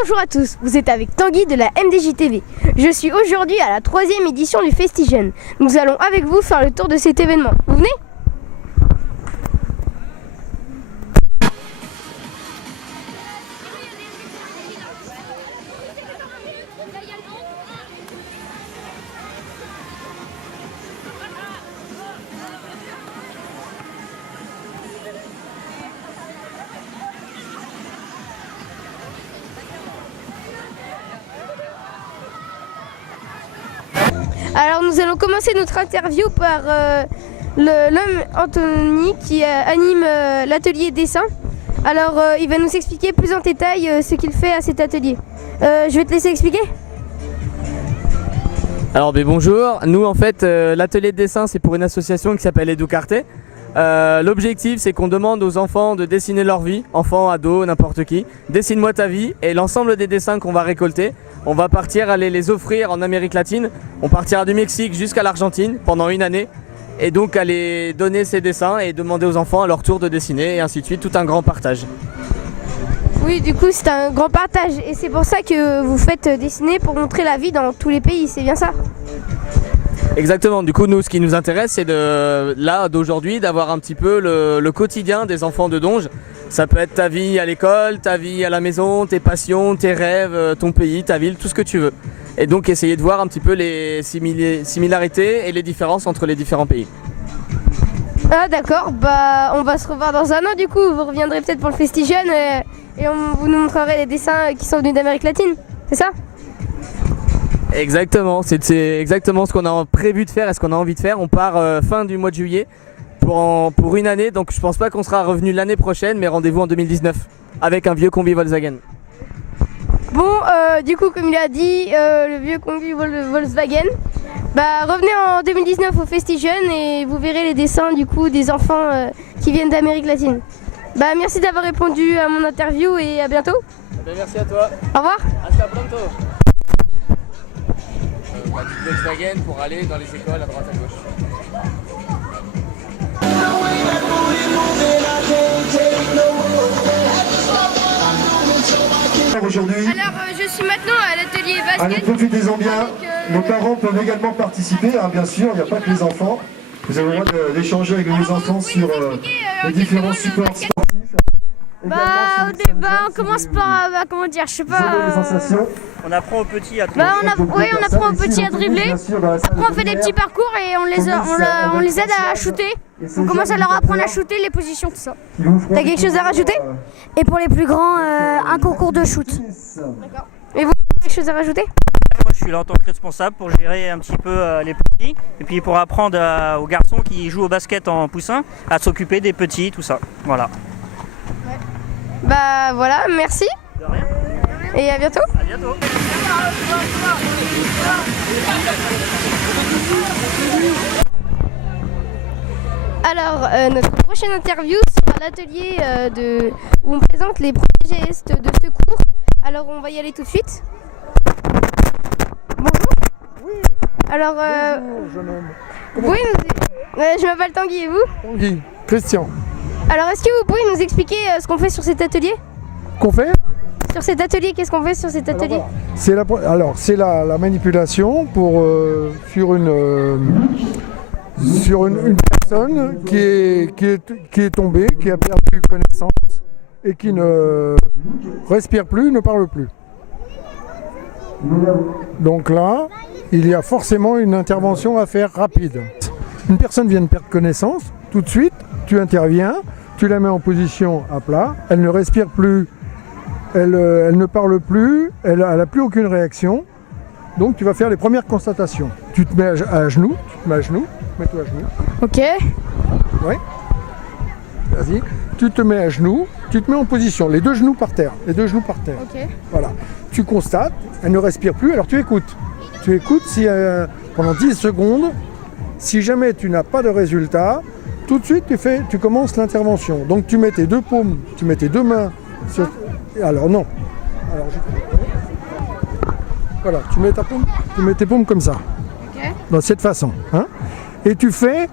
Bonjour à tous, vous êtes avec Tanguy de la MDJ TV. Je suis aujourd'hui à la 3e édition du Festijeune. Nous allons avec vous faire le tour de cet événement. Vous venez ? Alors nous allons commencer notre interview par l'homme Anthony qui anime l'atelier dessin. Alors il va nous expliquer plus en détail ce qu'il fait à cet atelier. Je vais te laisser expliquer. Alors bonjour, nous en fait l'atelier de dessin c'est pour une association qui s'appelle Educarte. L'objectif c'est qu'on demande aux enfants de dessiner leur vie, enfants, ados, n'importe qui. Dessine-moi ta vie et l'ensemble des dessins qu'on va récolter, on va partir aller les offrir en Amérique latine. On partira du Mexique jusqu'à l'Argentine pendant une année et donc aller donner ces dessins et demander aux enfants à leur tour de dessiner et ainsi de suite, tout un grand partage. Oui, du coup c'est un grand partage et c'est pour ça que vous faites dessiner pour montrer la vie dans tous les pays, c'est bien ça ? Exactement, du coup nous ce qui nous intéresse c'est d'aujourd'hui d'avoir un petit peu le quotidien des enfants de Donge. Ça peut être ta vie à l'école, ta vie à la maison, tes passions, tes rêves, ton pays, ta ville, tout ce que tu veux. Et donc essayer de voir un petit peu les similarités et les différences entre les différents pays. Ah d'accord, bah on va se revoir dans un an du coup, vous reviendrez peut-être pour le Festijeune et vous nous montrerez les dessins qui sont venus d'Amérique latine, c'est ça ? Exactement, c'est exactement ce qu'on a prévu de faire et ce qu'on a envie de faire. On part fin du mois de juillet pour une année, donc je pense pas qu'on sera revenu l'année prochaine, mais rendez-vous en 2019 avec un vieux combi Volkswagen. Bon, du coup comme il a dit, le vieux combi Volkswagen, bah revenez en 2019 au Festijeune et vous verrez les dessins du coup des enfants qui viennent d'Amérique latine. Bah merci d'avoir répondu à mon interview et à bientôt. Merci à toi. Au revoir. Hasta pronto. La petite Volkswagen pour aller dans les écoles à droite à gauche. Aujourd'hui, Alors je suis maintenant à l'atelier basket. allez, profitez-en bien. Nos parents peuvent également participer, hein, bien sûr, il n'y a pas que les enfants. Vous avez le droit d'échanger avec vos enfants sur les différents supports sportifs. On commence par, comment dire, je sais pas. On apprend aux petits à On apprend aux petits à dribbler. Après on fait des petits parcours et on les aide à shooter. On commence à leur apprendre à shooter, les positions, tout ça. T'as quelque chose à rajouter ? Et pour les plus grands, un concours de shoot. D'accord. Et vous, quelque chose à rajouter ? Moi je suis là en tant que responsable pour gérer un petit peu les petits et puis pour apprendre aux garçons qui jouent au basket en poussin à s'occuper des petits, tout ça. Voilà. Bah voilà, merci. De rien. Et à bientôt. À bientôt. Alors, notre prochaine interview sera l'atelier où on présente les premiers gestes de secours. Alors, on va y aller tout de suite. Bonjour. Oui. Alors, Bonjour, jeune homme. oui, je m'appelle Tanguy et vous ? Tanguy, Christian. Alors, est-ce que vous pouvez nous expliquer ce qu'on fait sur cet atelier ? Qu'on fait? Sur cet atelier, qu'est-ce qu'on fait sur cet atelier ? C'est la manipulation sur une personne qui est tombée, qui a perdu connaissance et qui ne respire plus, ne parle plus. Donc là, il y a forcément une intervention à faire rapide. Une personne vient de perdre connaissance, tout de suite, tu interviens, tu la mets en position à plat, elle ne respire plus, elle ne parle plus, elle n'a plus aucune réaction. Donc tu vas faire les premières constatations. Tu te mets à genoux, mets-toi à genoux. Ok. Oui. Vas-y. Tu te mets à genoux, tu te mets en position, les deux genoux par terre. Ok. Voilà. Tu constates, elle ne respire plus, alors tu écoutes. Tu écoutes si, pendant 10 secondes, si jamais tu n'as pas de résultat, tout de suite tu commences l'intervention. Donc tu mets tes deux paumes, tu mets tes deux mains sur... Alors non. Alors, voilà, tu mets tes paumes comme ça. Ok. De cette façon. Hein, et tu fais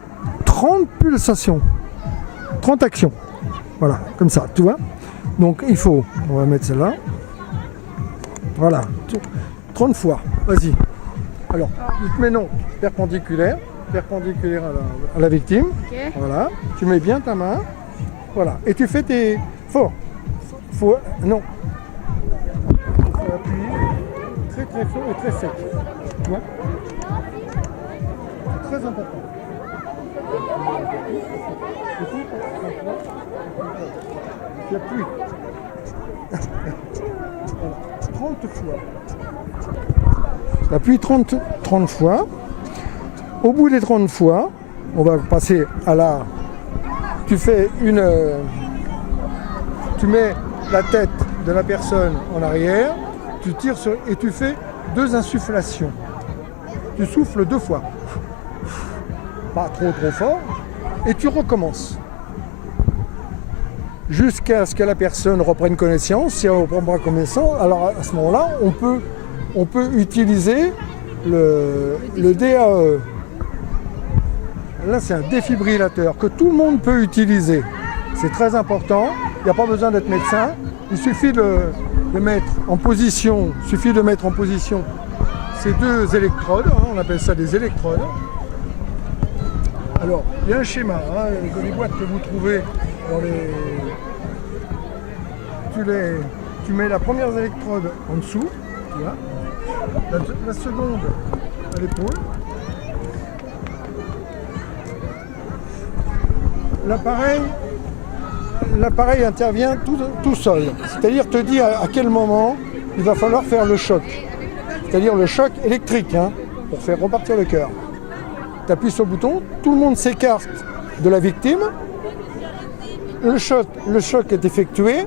30 pulsations, 30 actions. Voilà, comme ça, tu vois. Donc il faut, on va mettre celle-là. Voilà. 30 fois. Vas-y. Alors, tu te mets non perpendiculaire à la victime. Ok. Voilà. Tu mets bien ta main. Voilà. Et tu fais tes... Fort. Non. Faut appuyer très très fort et très sec. Tu vois? C'est très important. Tu appuies. Voilà. 30 fois. Appuie 30 fois. Au bout des 30 fois, on va passer à la... Tu fais une... Tu mets la tête de la personne en arrière, tu tires sur... et tu fais 2 insufflations. Tu souffles 2 fois. Pas trop fort. Et tu recommences. Jusqu'à ce que la personne reprenne connaissance. Si elle ne reprend pas connaissance, alors à ce moment-là, on peut utiliser le DAE. Là, c'est un défibrillateur que tout le monde peut utiliser. C'est très important. Il n'y a pas besoin d'être médecin. Il suffit de mettre en position, ces 2 électrodes. On appelle ça des électrodes. Alors, il y a un schéma dans les boîtes que vous trouvez dans les... Tu mets la première électrode en dessous, tu vois. La seconde à l'épaule. L'appareil intervient tout seul. C'est-à-dire te dit à quel moment il va falloir faire le choc. C'est-à-dire le choc électrique, pour faire repartir le cœur. Tu appuies sur le bouton, tout le monde s'écarte de la victime. Le choc est effectué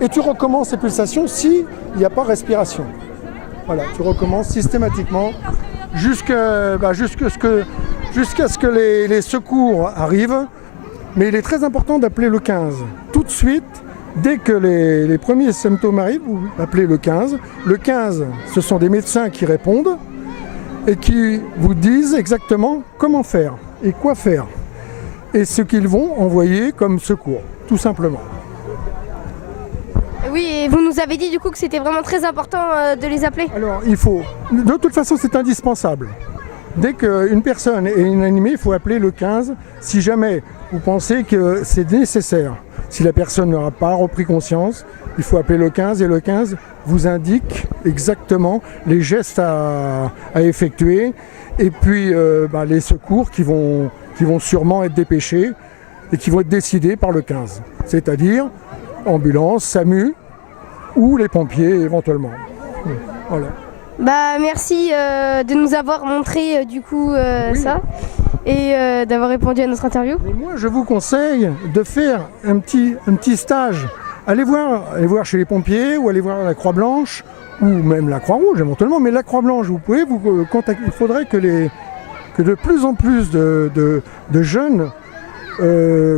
et tu recommences les pulsations s'il n'y a pas respiration. Voilà, tu recommences systématiquement jusqu'à ce que les secours arrivent. Mais il est très important d'appeler le 15. Tout de suite, dès que les premiers symptômes arrivent, vous appelez le 15. Le 15, ce sont des médecins qui répondent et qui vous disent exactement comment faire et quoi faire. Et ce qu'ils vont envoyer comme secours, tout simplement. Oui, et vous nous avez dit du coup que c'était vraiment très important de les appeler. Alors, il faut... De toute façon, c'est indispensable. Dès qu'une personne est inanimée, il faut appeler le 15 si jamais vous pensez que c'est nécessaire. Si la personne n'aura pas repris conscience, il faut appeler le 15 et le 15 vous indique exactement les gestes à effectuer et puis les secours qui vont sûrement être dépêchés et qui vont être décidés par le 15. C'est-à-dire ambulance, SAMU ou les pompiers éventuellement. Voilà. Merci de nous avoir montré Oui. ça et d'avoir répondu à notre interview. Mais moi, je vous conseille de faire un petit stage. Allez voir chez les pompiers ou allez voir la Croix-Blanche ou même la Croix-Rouge éventuellement. Mais la Croix-Blanche, vous pouvez vous contacter. Il faudrait que de plus en plus de jeunes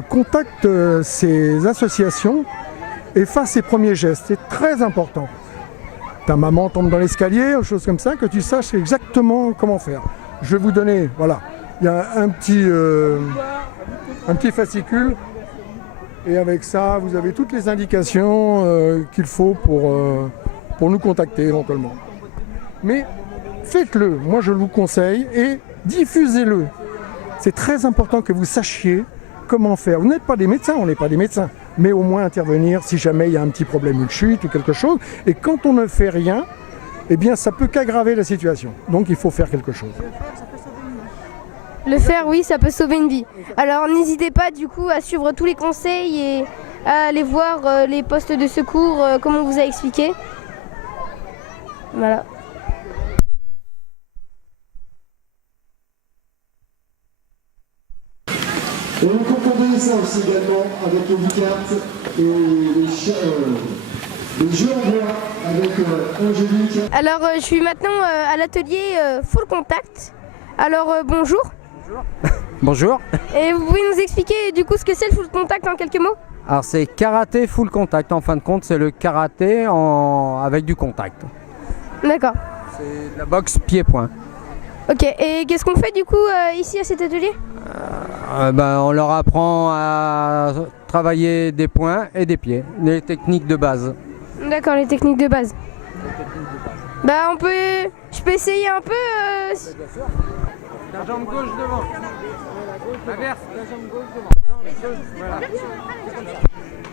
contactent ces associations et fassent ces premiers gestes. C'est très important. Ta maman tombe dans l'escalier, ou chose comme ça, que tu saches exactement comment faire. Je vais vous donner, voilà, il y a un petit fascicule et avec ça, vous avez toutes les indications qu'il faut pour nous contacter éventuellement. Mais faites-le, moi je vous conseille, et diffusez-le. C'est très important que vous sachiez comment faire. Vous n'êtes pas des médecins, on n'est pas des médecins, mais au moins intervenir si jamais il y a un petit problème, une chute ou quelque chose. Et quand on ne fait rien, eh bien ça peut qu'aggraver la situation. Donc il faut faire quelque chose. Le faire, oui, ça peut sauver une vie. Alors n'hésitez pas du coup à suivre tous les conseils et à aller voir les postes de secours comme on vous a expliqué. Voilà. Et on comprendrait ça aussi également avec les cartes et les jeux en bois avec Angélique. Alors je suis maintenant à l'atelier Full Contact. Alors bonjour. Bonjour. Et vous pouvez nous expliquer du coup ce que c'est le Full Contact en quelques mots? Alors c'est karaté full contact. En fin de compte, c'est le karaté avec du contact. D'accord. C'est de la boxe pied-point. Ok, et qu'est-ce qu'on fait du coup ici à cet atelier? On leur apprend à travailler des poings et des pieds, les techniques de base. D'accord, les techniques de base. Bah je peux essayer un peu. La jambe gauche devant. Inverse, la jambe gauche devant. Voilà.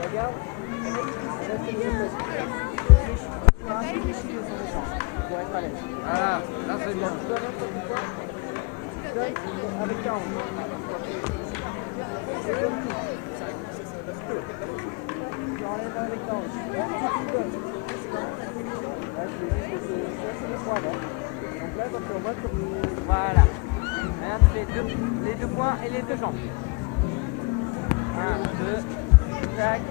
Regarde. Voilà, là c'est bien. Avec 40. Voilà. Maintenant, tu fais les deux points et les deux jambes. 1, 2, tac,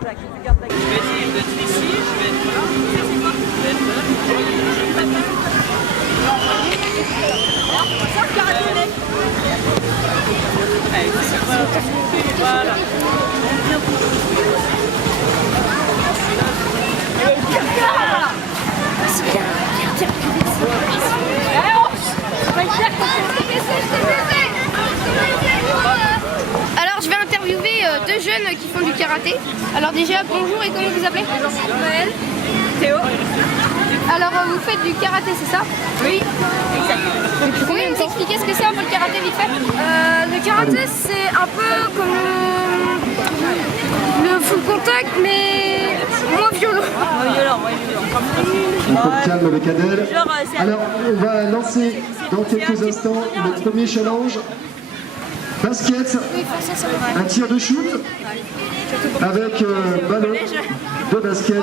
tac, tu gardes ta gueule. Je vais essayer d'être ici, je vais être là. C'est quoi? Je vais être là. Ça, le karaté, mec. Allez, c'est voilà. Voilà. Alors je vais interviewer deux jeunes qui font du karaté. Alors déjà bonjour et comment vous appelez? Noël. Théo. Alors vous faites du karaté, c'est ça? Oui. Exactement. Vous pouvez nous expliquer ce que c'est un peu le karaté vite fait? Le karaté, c'est un peu comme le full contact, mais moins violent. Un peu de calme avec Adèle. Alors, on va lancer dans quelques instants le premier challenge. Basket, un tir de shoot avec ballon de basket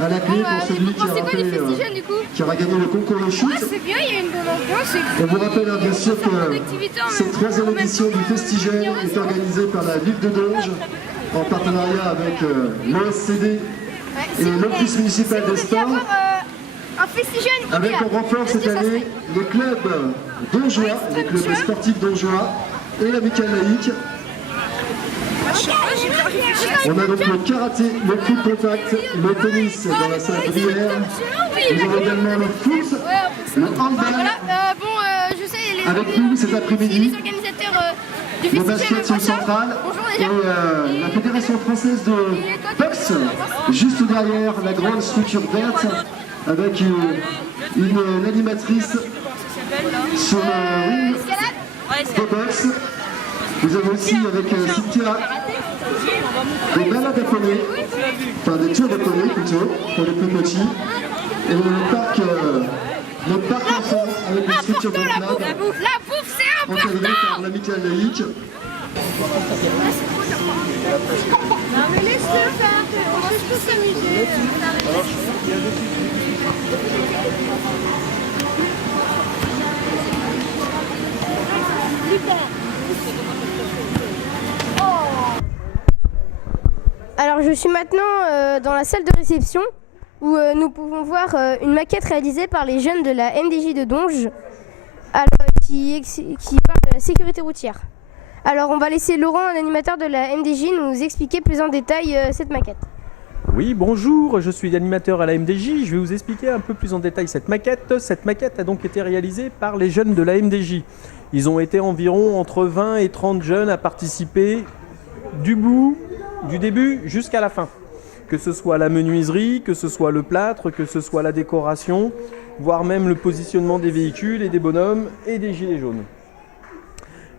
à la clé pour celui qui aura gagné le concours de shoot. C'est bien, il y a une bonne ambiance. On vous rappelle bien sûr que cette troisième édition du Festigène est organisée par la ville de Donge en partenariat avec l'OSCD et l'Office municipal des sports. Un Festigène Avec en renfort cette année les clubs dongeois, les clubs sportifs dongeois et l'amicale laïque. On a donc le karaté, le full contact, le tennis dans la salle Brière. Nous avons également le foot, le handball. Je sais, Avec nous cet après-midi, les organisateurs du le Festigène basket sur le central et la Fédération française de boxe, juste derrière la grande structure verte, avec une animatrice sur le ring de boxe. Vous avez aussi avec Cynthia des balades à poney, enfin des tours de poney plutôt, pour les plus petits. Et le parc enfant avec des structures de La bouffe, c'est encadrées par l'amicale laïque. Non mais laisse-le faire, on va tous s'amuser. Alors je suis maintenant dans la salle de réception où nous pouvons voir une maquette réalisée par les jeunes de la MDJ de Donge qui parle de la sécurité routière. Alors on va laisser Laurent, un animateur de la MDJ, nous expliquer plus en détail cette maquette. Oui, bonjour, je suis animateur à la MDJ. Je vais vous expliquer un peu plus en détail cette maquette. Cette maquette a donc été réalisée par les jeunes de la MDJ. Ils ont été environ entre 20 et 30 jeunes à participer du début jusqu'à la fin. Que ce soit la menuiserie, que ce soit le plâtre, que ce soit la décoration, voire même le positionnement des véhicules et des bonhommes et des gilets jaunes.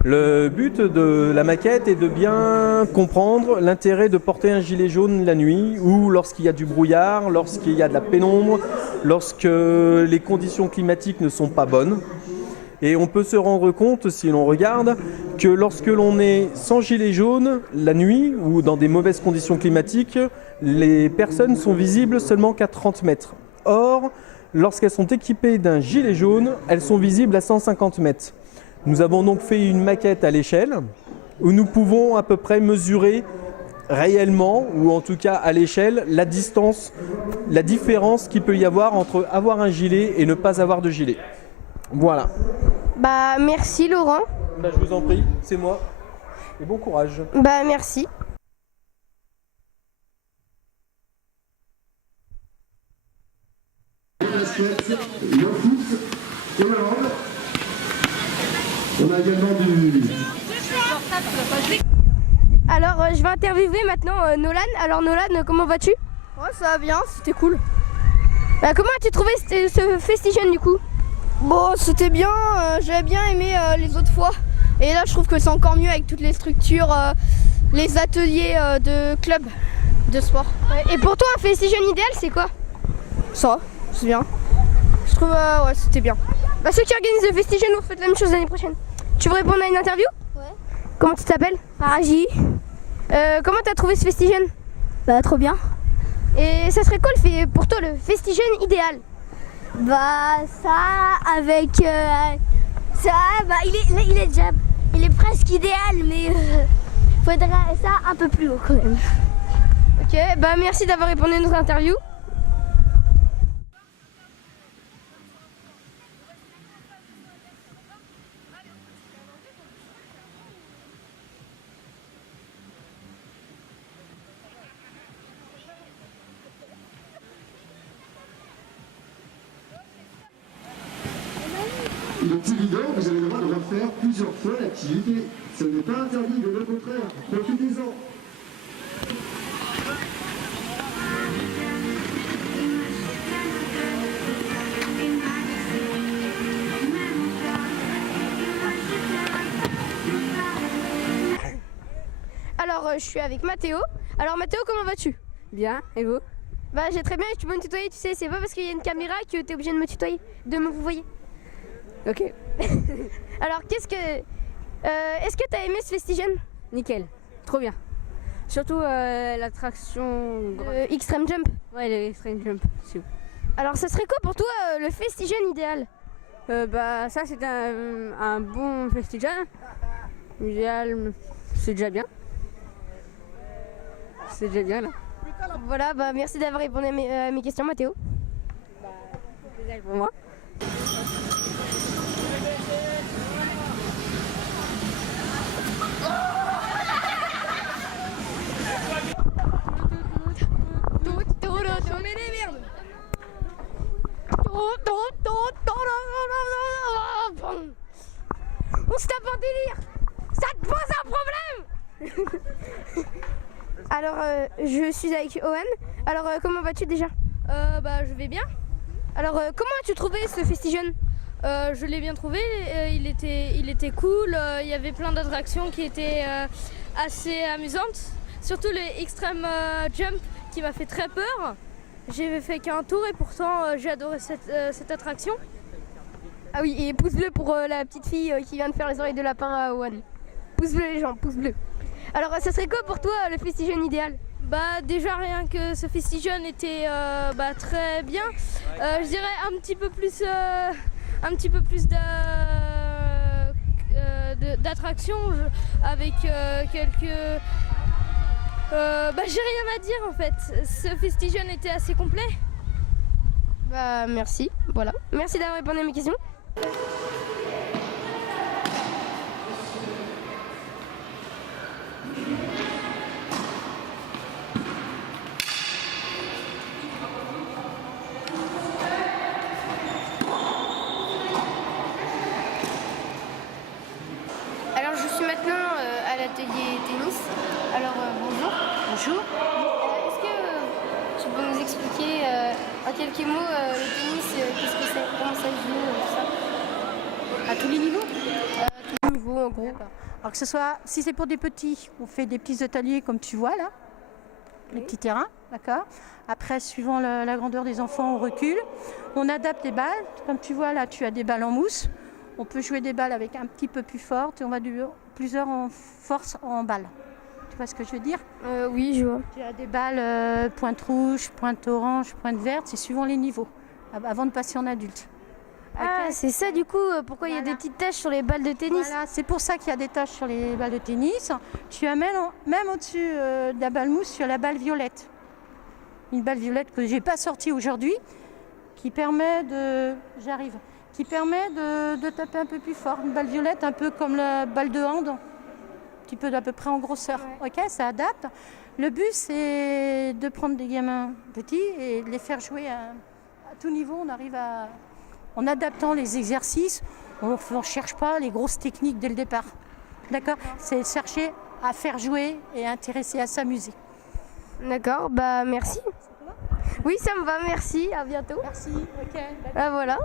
Le but de la maquette est de bien comprendre l'intérêt de porter un gilet jaune la nuit ou lorsqu'il y a du brouillard, lorsqu'il y a de la pénombre, lorsque les conditions climatiques ne sont pas bonnes. Et on peut se rendre compte, si l'on regarde, que lorsque l'on est sans gilet jaune la nuit ou dans des mauvaises conditions climatiques, les personnes sont visibles seulement qu'à 30 mètres. Or, lorsqu'elles sont équipées d'un gilet jaune, elles sont visibles à 150 mètres. Nous avons donc fait une maquette à l'échelle où nous pouvons à peu près mesurer réellement, ou en tout cas à l'échelle, la distance, la différence qu'il peut y avoir entre avoir un gilet et ne pas avoir de gilet. Voilà. Bah merci Laurent. Bah, je vous en prie, c'est moi. Et bon courage. Bah merci. Le basket, le foot et le hand. On a également du... Alors je vais interviewer maintenant Nolan. Alors Nolan, comment vas-tu? Ouais, ça va bien, c'était cool. Bah, comment as-tu trouvé ce FestiJeunes du coup? Bon, c'était bien, j'avais bien aimé les autres fois. Et là, je trouve que c'est encore mieux avec toutes les structures, les ateliers de club de sport. Ouais, et pour toi, un FestiJeunes idéal, c'est quoi? Ça, c'est bien. Je trouve, ouais, c'était bien. Bah, ceux qui organisent le FestiJeunes, vous faites la même chose l'année prochaine. Tu veux répondre à une interview? Ouais. Comment tu t'appelles? Faraji. Comment t'as trouvé ce FestiJeunes? Bah, trop bien. Et ça serait quoi pour toi le FestiJeunes idéal? Bah, ça, avec ça, bah, il est presque idéal, mais faudrait ça un peu plus haut quand même. Ok, bah merci d'avoir répondu à notre interview. Il est évident que vous avez le droit de refaire plusieurs fois l'activité. Ce n'est pas interdit, mais au contraire, profitez-en. Alors je suis avec Mathéo. Alors Mathéo, comment vas-tu? Bien, et vous? Bah j'ai très bien et tu peux me tutoyer, tu sais, c'est pas parce qu'il y a une caméra que t'es obligé de me tutoyer, de me vous voyez. Ok. Alors est-ce que t'as aimé ce FestiJeunes? Nickel, trop bien. Surtout l'attraction... Extreme Jump. Ouais, l'extreme jump. Alors ça serait quoi pour toi le FestiJeunes idéal? Bah ça c'est un bon festival. Idéal, c'est déjà bien. C'est déjà bien là. Voilà, bah merci d'avoir répondu à mes questions Mathéo. C'est déjà pour moi. On se tape un délire. Ça te pose un problème. Alors je suis avec Owen. Alors comment vas-tu déjà? Bah, je vais bien. Alors comment as-tu trouvé ce FestiJeunes? Je l'ai bien trouvé, il était cool, il y avait plein d'attractions qui étaient assez amusantes. Surtout les Extreme Jump qui m'a fait très peur. J'ai fait qu'un tour et pourtant j'ai adoré cette attraction. Ah oui, et pouce bleu pour la petite fille qui vient de faire les oreilles de lapin à Owen. Pouce bleu les gens, pouce bleu. Alors ça serait quoi pour toi le FestiJeunes idéal? Bah déjà rien que ce FestiJeunes était très bien. Je dirais un petit peu plus d'attractions avec quelques... j'ai rien à dire en fait. Ce FestiJeunes était assez complet. Bah merci, voilà. Merci d'avoir répondu à mes questions. Alors je suis maintenant à l'atelier tennis. Alors bonjour. Bonjour. Est-ce que tu peux nous expliquer en quelques mots le tennis, qu'est-ce que c'est, comment ça se joue, tout ça? À tous les niveaux? À tous les niveaux en gros. Alors que ce soit, si c'est pour des petits, on fait des petits ateliers comme tu vois là, les petits terrains, d'accord. Après, suivant la grandeur des enfants, on recule. On adapte les balles. Comme tu vois là, tu as des balles en mousse. On peut jouer des balles avec un petit peu plus fortes et on va de plusieurs en force en balles. Tu vois ce que je veux dire? Oui, je vois. Tu as des balles pointe rouge, pointe orange, pointe verte, c'est suivant les niveaux, avant de passer en adulte. Ah, c'est ça du coup, pourquoi il y a des petites taches sur les balles de tennis? Voilà, c'est pour ça qu'il y a des taches sur les balles de tennis. Tu as même au-dessus de la balle mousse, tu as la balle violette. Une balle violette que j'ai pas sortie aujourd'hui, qui permet de... J'arrive. Qui permet de taper un peu plus fort. Une balle violette, un peu comme la balle de hand, un petit peu d'à peu près en grosseur. Ouais. Ok, ça adapte. Le but, c'est de prendre des gamins petits et de les faire jouer à tout niveau. On arrive à... En adaptant les exercices, on ne cherche pas les grosses techniques dès le départ. D'accord? C'est chercher à faire jouer et intéresser à s'amuser. D'accord, bah merci. Oui, ça me va, merci, à bientôt. Merci, ok. Ah, voilà.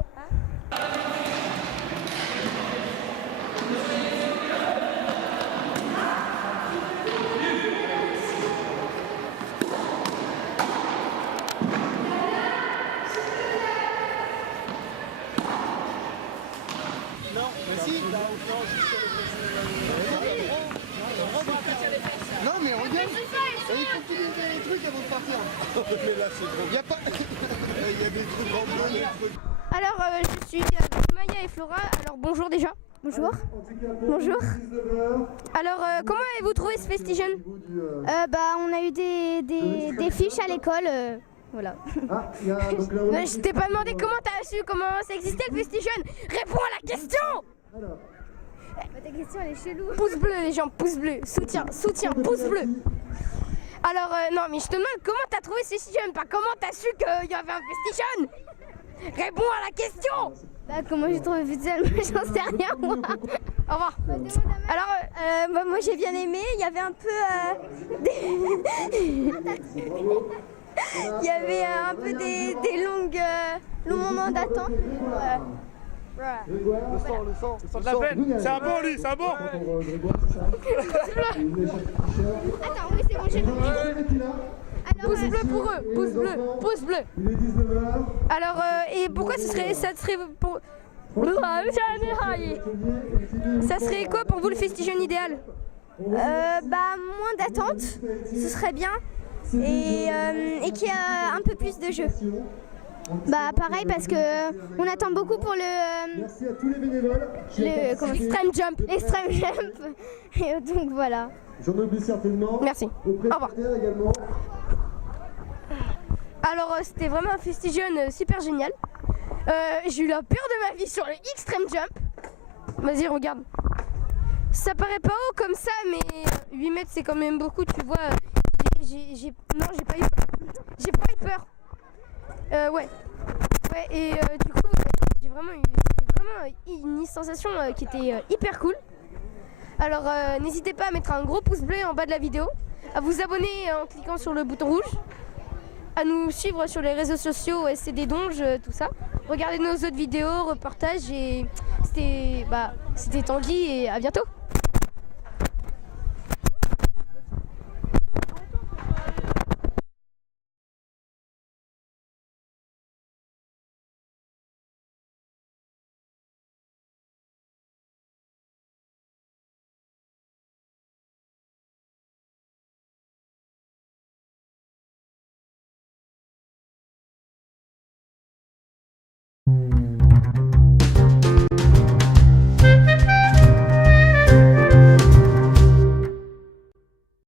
Non mais regarde, il faut qu'il y ait des trucs avant de partir. Mais là c'est trop. Il y a pas. Il y a des trucs en blanc, des trucs. Alors, je suis avec Maya et Flora. Alors, bonjour déjà. Bonjour. Bonjour. Alors, comment avez-vous trouvé ce Festigen? On a eu des fiches à l'école. Voilà. Je t'ai pas demandé comment t'as su, comment ça existait le Festigen. Réponds à la question. Ta question elle est chelou. Pouce bleu les gens, pouce bleu. Soutien, pouce bleu. Alors, non mais je te demande comment t'as trouvé ce Festigen, pas comment t'as su qu'il y avait un Festigen. Réponds à la question. Comment j'ai trouvé le Festigen? J'en sais rien moi. Au revoir. Alors, moi j'ai bien aimé. Il y avait un peu il y avait un peu des longs moments d'attente. Le sang de la peine. C'est un bon lui, c'est un bon. Attends, oui, c'est bon, j'ai compris. Pouce bleu pour eux, pouce bleu, pouce bleu. Alors, et pourquoi ça serait pour... Ça serait quoi pour vous le Festigen idéal? Moins d'attente, ce serait bien. Et qu'il y a un peu plus de jeux. Pareil parce que on attend beaucoup pour Merci à tous les bénévoles. Extreme Jump. l'extrême jump. Et donc voilà. J'en oublie certainement. Merci. Au revoir. Également. Alors, c'était vraiment un Festigen super génial. J'ai eu la peur de ma vie sur le Extreme Jump. Vas-y, regarde. Ça paraît pas haut comme ça, mais 8 mètres c'est quand même beaucoup, tu vois. Non, j'ai pas eu peur. J'ai pas eu peur. Ouais, et du coup, c'était vraiment une sensation qui était hyper cool. Alors, n'hésitez pas à mettre un gros pouce bleu en bas de la vidéo, à vous abonner en cliquant sur le bouton rouge, à nous suivre sur les réseaux sociaux, SCD Donge, tout ça. Regardez nos autres vidéos, reportages, et c'était Tanguy, et à bientôt.